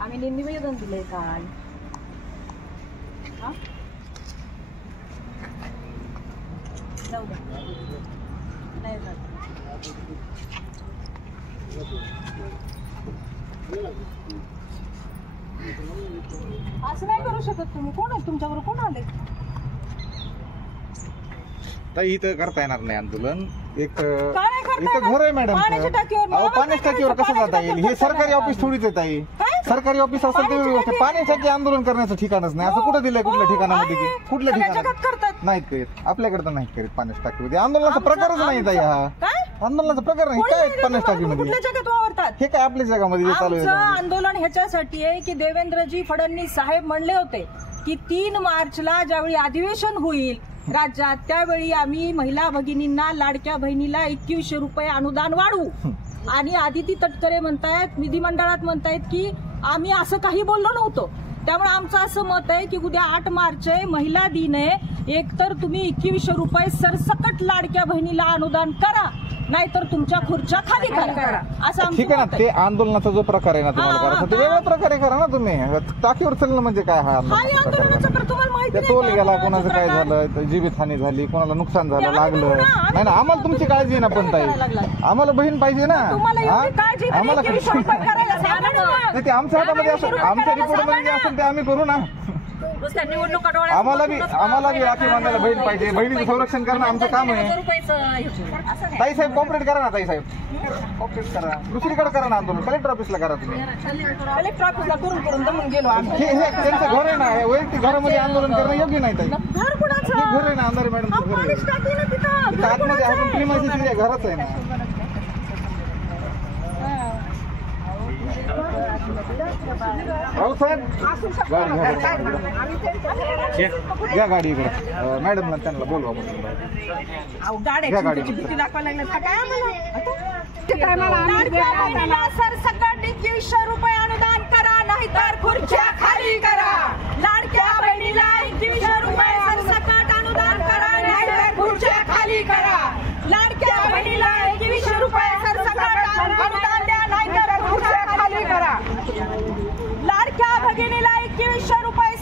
आम्ही निवेदन दिलंय काल. जाऊ दे, नाही जात. असं नाही करू शकत तुम्ही. कोण आहे तुमच्याबरोबर? कोण आले? ताई इथं करता येणार नाही आंदोलन. एक इथं घर आहे मॅडम. पाण्याच्या टाकीवर कसं जाता येईल? हे सरकारी ऑफिस थोडीच आहे ताई. सरकारी ऑफिस असेल तर व्यवस्थित. पाण्यासाठी आंदोलन करण्याचं ठिकाणच नाही. असं कुठं दिलंय कुठल्या ठिकाणामध्ये की कुठल्या ठिकाणात नाहीत करीत? आपल्याकडे तर नाहीत करीत पाण्याच्या टाकीमध्ये. आंदोलनाचा प्रकारच नाही ताई. हा आंदोलनाचा प्रकार नाही. काय पाण्याच्या टाकीमध्ये हे काय आपल्या जगामध्ये चालू आहे? आंदोलन ह्याच्यासाठी आहे की देवेंद्रजी फडणवीस साहेब म्हणले होते की 3 मार्चला ज्यावेळी अधिवेशन होईल राज्यात त्यावेळी आम्ही महिला भगिनींना, लाडक्या बहिणीला 2100 रुपये अनुदान वाढवू. आणि आदिती तटकरे म्हणतायत, विधिमंडळात म्हणतायत की आम्ही असं काही बोललो नव्हतो. त्यामुळे आमचं असं मत आहे की उद्या 8 मार्च आहे, महिला दिन आहे. एकतर तुम्ही 2100 रुपये सरसकट लाडक्या बहिणीला अनुदान करा, नाहीतर तुमच्या खुर्च्या खाली करा. असं ठीक आहे ना. ते आंदोलनाचा जो प्रकार आहे ना तुम्हाला करायचा ते वेगळ्या प्रकारे करा ना तुम्ही. टाकीवर चालणं म्हणजे काय? हा टोल गेला, कोणाचं काय झालं, जीवितहानी झाली, कोणाला नुकसान झालं, लागलं नाही ना. आम्हाला तुमची काळजी आहे ना. पण ताई आम्हाला बहीण पाहिजे ना. आम्हाला ते आमच्या हातामध्ये असेल, आमच्या रिपोर्टमध्ये असेल ते आम्ही करू ना. आम्हाला बी राखी बांधायला बहीण पाहिजे. बहिणीचं संरक्षण करणं आमचं काम आहे. ताई साहेब कॉपरेट करा ना. ताई साहेब कॉपरेट करा. दुसरीकडे करा ना आंदोलन. कलेक्टर ऑफिसला करा तुम्ही. कलेक्टर ऑफिसला करून दमून गेलो आम्ही. हे त्यांचं घर आहे ना. वैयक्तिक घरामध्ये आंदोलन करणं योग्य नाही ताई. घर कुणाचं? घर आहे ना अंधारे मॅडम. आतमध्ये आपण प्रिमायसिस घराच आहे ना. घ्या गाडी इकडे. मॅडमला त्यांना बोलवा. भीती दाखवायला लागल्या. सरसकट 2100 रुपये अनुदान करा, नाहीतर खुर्च्या खाली करा. लाडक्या बहिणीला 2100 रुपये सरसकट अनुदान करा, नाहीतर खुर्च्या खाली करा. लाडक्या बहिणीला 2100 रुपये सरसकट अनुदान द्या, नाहीतर खुर्च्या खाली करा. लाडक्या भगिनीला 2100 रुपये